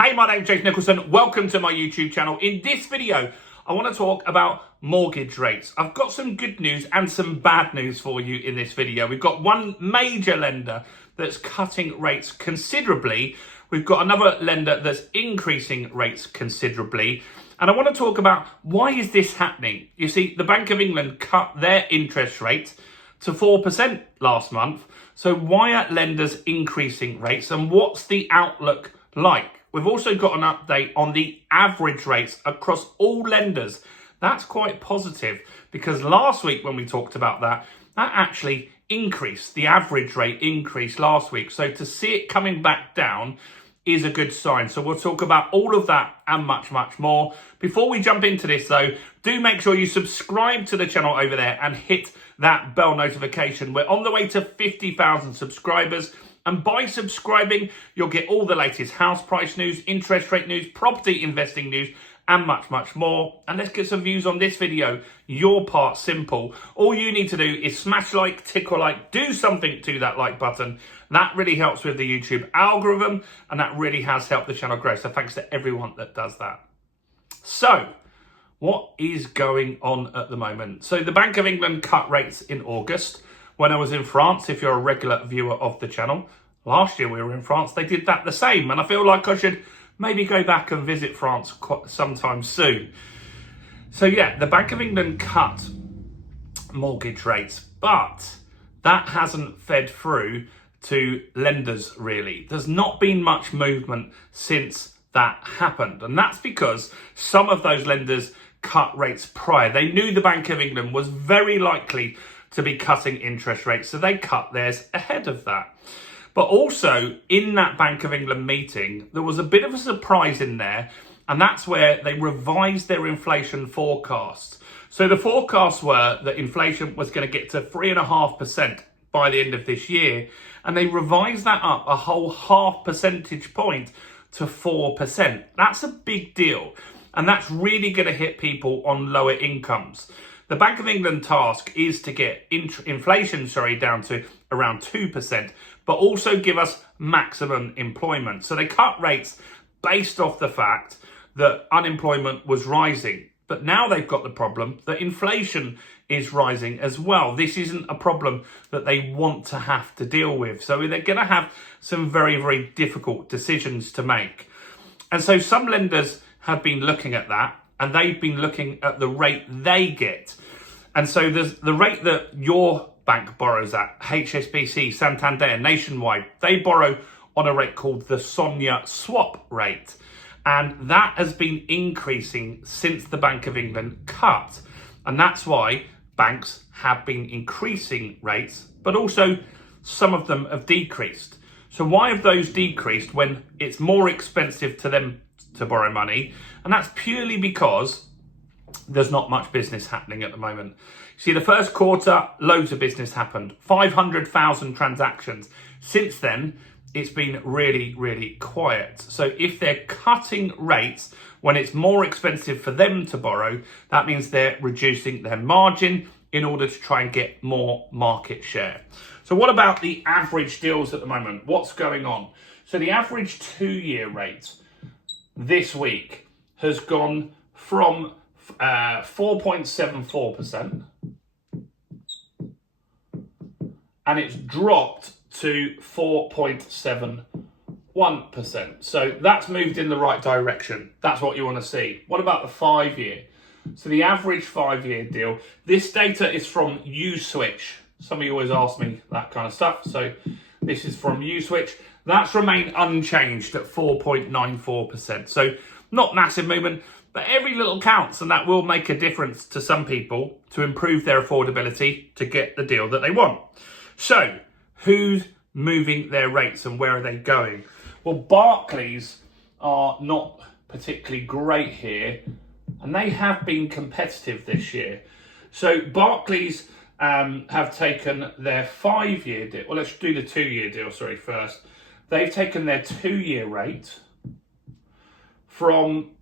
Hey, my name's Jason Nicholson. Welcome to my YouTube channel. In this video, I want to talk about mortgage rates. I've got some good news and some bad news for you in this video. We've got one major lender that's cutting rates considerably. We've got another lender that's increasing rates considerably. And I want to talk about why is this happening? You see, the Bank of England cut their interest rate to 4% last month. So why are lenders increasing rates and what's the outlook like? We've also got an update on the average rates across all lenders. That's quite positive because last week when we talked about that actually increased. The average rate increased last week. So to see it coming back down is a good sign. So we'll talk about all of that and much, much more. Before we jump into this though, do make sure you subscribe to the channel over there and hit that bell notification. We're on the way to 50,000 subscribers. And by subscribing, you'll get all the latest house price news, interest rate news, property investing news, and much, much more. And let's get some views on this video. Your part simple. All you need to do is smash like, tick or like, do something to that like button. That really helps with the YouTube algorithm, and that really has helped the channel grow. So thanks to everyone that does that. So, what is going on at the moment? So the Bank of England cut rates in August. When I was in France, if you're a regular viewer of the channel, last year we were in France, they did that the same. And I feel like I should maybe go back and visit France sometime soon. So yeah, the Bank of England cut mortgage rates, but that hasn't fed through to lenders really. There's not been much movement since that happened. And that's because some of those lenders cut rates prior. They knew the Bank of England was very likely to be cutting interest rates, so they cut theirs ahead of that. But also in that Bank of England meeting, there was a bit of a surprise in there, and that's where they revised their inflation forecasts. So the forecasts were that inflation was going to get to 3.5% by the end of this year, and they revised that up a whole half percentage point to 4%. That's a big deal, and that's really going to hit people on lower incomes. The Bank of England task is to get inflation down to around 2%, but also give us maximum employment. So they cut rates based off the fact that unemployment was rising. But now they've got the problem that inflation is rising as well. This isn't a problem that they want to have to deal with. So they're going to have some very, very difficult decisions to make. And so some lenders have been looking at that, and they've been looking at the rate they get. And so there's the rate that your bank borrows at, HSBC, Santander, Nationwide, they borrow on a rate called the SONIA swap rate. And that has been increasing since the Bank of England cut. And that's why banks have been increasing rates, but also some of them have decreased. So why have those decreased when it's more expensive to them to borrow money? And that's purely because there's not much business happening at the moment. See, the first quarter, loads of business happened. 500,000 transactions. Since then, it's been really, really quiet. So if they're cutting rates when it's more expensive for them to borrow, that means they're reducing their margin in order to try and get more market share. So what about the average deals at the moment? What's going on? So the average 2-year rate this week has gone from 4.74%, and it's dropped to 4.71%. So that's moved in the right direction. That's what you want to see. What about the 5-year? So the average 5-year deal, this data is from Uswitch. Some of you always ask me that kind of stuff. So this is from Uswitch. That's remained unchanged at 4.94%. So not massive movement, but every little counts, and that will make a difference to some people to improve their affordability to get the deal that they want. So who's moving their rates and where are they going? Well, Barclays are not particularly great here, and they have been competitive this year. So Barclays have taken their 5-year deal. Well, let's do the 2-year deal, first. They've taken their 2-year rate from,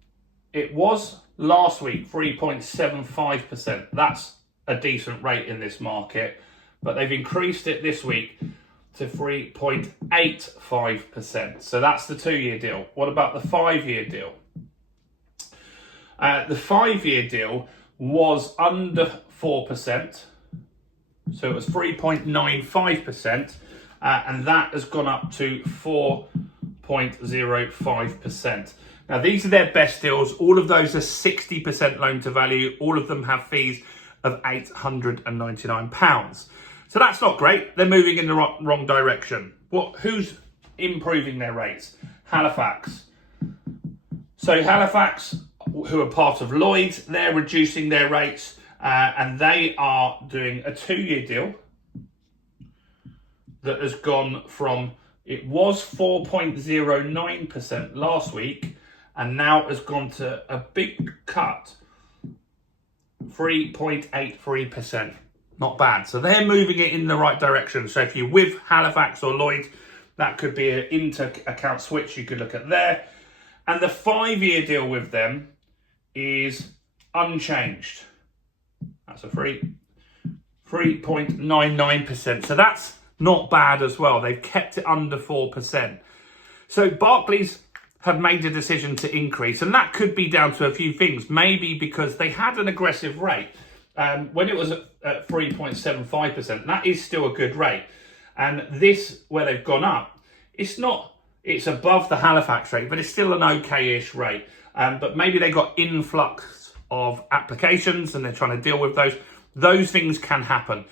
it was last week 3.75%. That's a decent rate in this market, but they've increased it this week to 3.85%. So that's the 2-year deal. What about the 5-year deal? The 5-year deal was under 4%. So it was 3.95%. And that has gone up to 4.05%. Now, these are their best deals. All of those are 60% loan to value. All of them have fees of £899. So that's not great. They're moving in the wrong direction. Who's improving their rates? Halifax. So Halifax, who are part of Lloyds, they're reducing their rates and they are doing a 2-year deal that has gone from, it was 4.09% last week and now has gone to a big cut, 3.83%. Not bad. So they're moving it in the right direction. So if you're with Halifax or Lloyds, that could be an inter-account switch you could look at there. And the 5-year deal with them is unchanged. That's a 3.99%. So that's not bad as well. They've kept it under 4%. So Barclays have made a decision to increase, and that could be down to a few things. Maybe because they had an aggressive rate. When it was at 3.75%, that is still a good rate. And this, where they've gone up, it's above the Halifax rate, but it's still an okay-ish rate. But maybe they got influx of applications and they're trying to deal with those. Those things can happen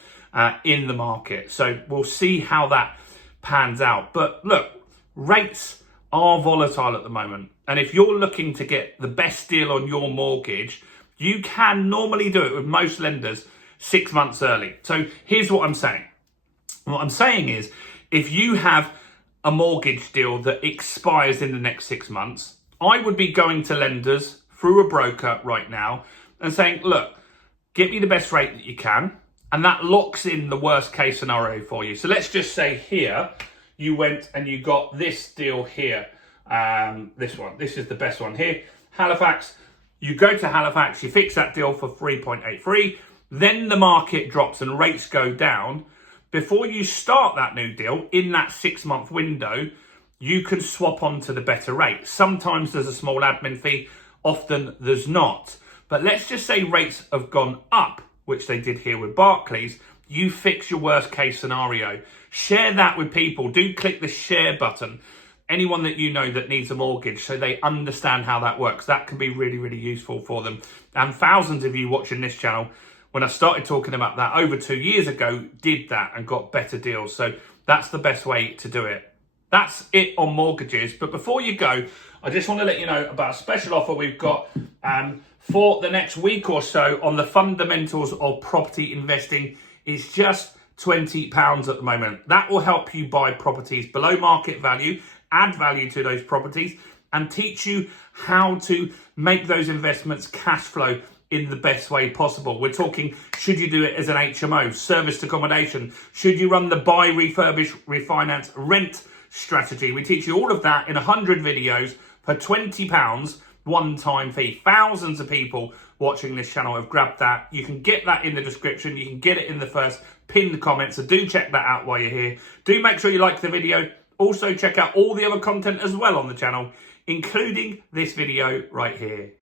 in the market. So we'll see how that pans out. But look, rates are volatile at the moment. And if you're looking to get the best deal on your mortgage, you can normally do it with most lenders 6 months early. So here's what I'm saying. What I'm saying is, if you have a mortgage deal that expires in the next 6 months, I would be going to lenders through a broker right now and saying, look, get me the best rate that you can. And that locks in the worst case scenario for you. So let's just say here, you went and you got this deal here. This one, this is the best one here. Halifax. You go to Halifax, you fix that deal for 3.83, then the market drops and rates go down. Before you start that new deal, in that 6-month window, you can swap on to the better rate. Sometimes there's a small admin fee, often there's not. But let's just say rates have gone up, which they did here with Barclays. You fix your worst case scenario. Share that with people. Do click the share button. Anyone that you know that needs a mortgage, so they understand how that works. That can be really, really useful for them. And thousands of you watching this channel, when I started talking about that over 2 years ago, did that and got better deals. So that's the best way to do it. That's it on mortgages. But before you go, I just want to let you know about a special offer we've got for the next week or so on the fundamentals of property investing. It's just £20 at the moment. That will help you buy properties below market value, add value to those properties, and teach you how to make those investments cash flow in the best way possible. We're talking, should you do it as an HMO, serviced accommodation? Should you run the buy, refurbish, refinance, rent strategy? We teach you all of that in 100 videos for £20, one-time fee. Thousands of people watching this channel have grabbed that. You can get that in the description. You can get it in the first pinned comment. So do check that out while you're here. Do make sure you like the video. Also check out all the other content as well on the channel, including this video right here.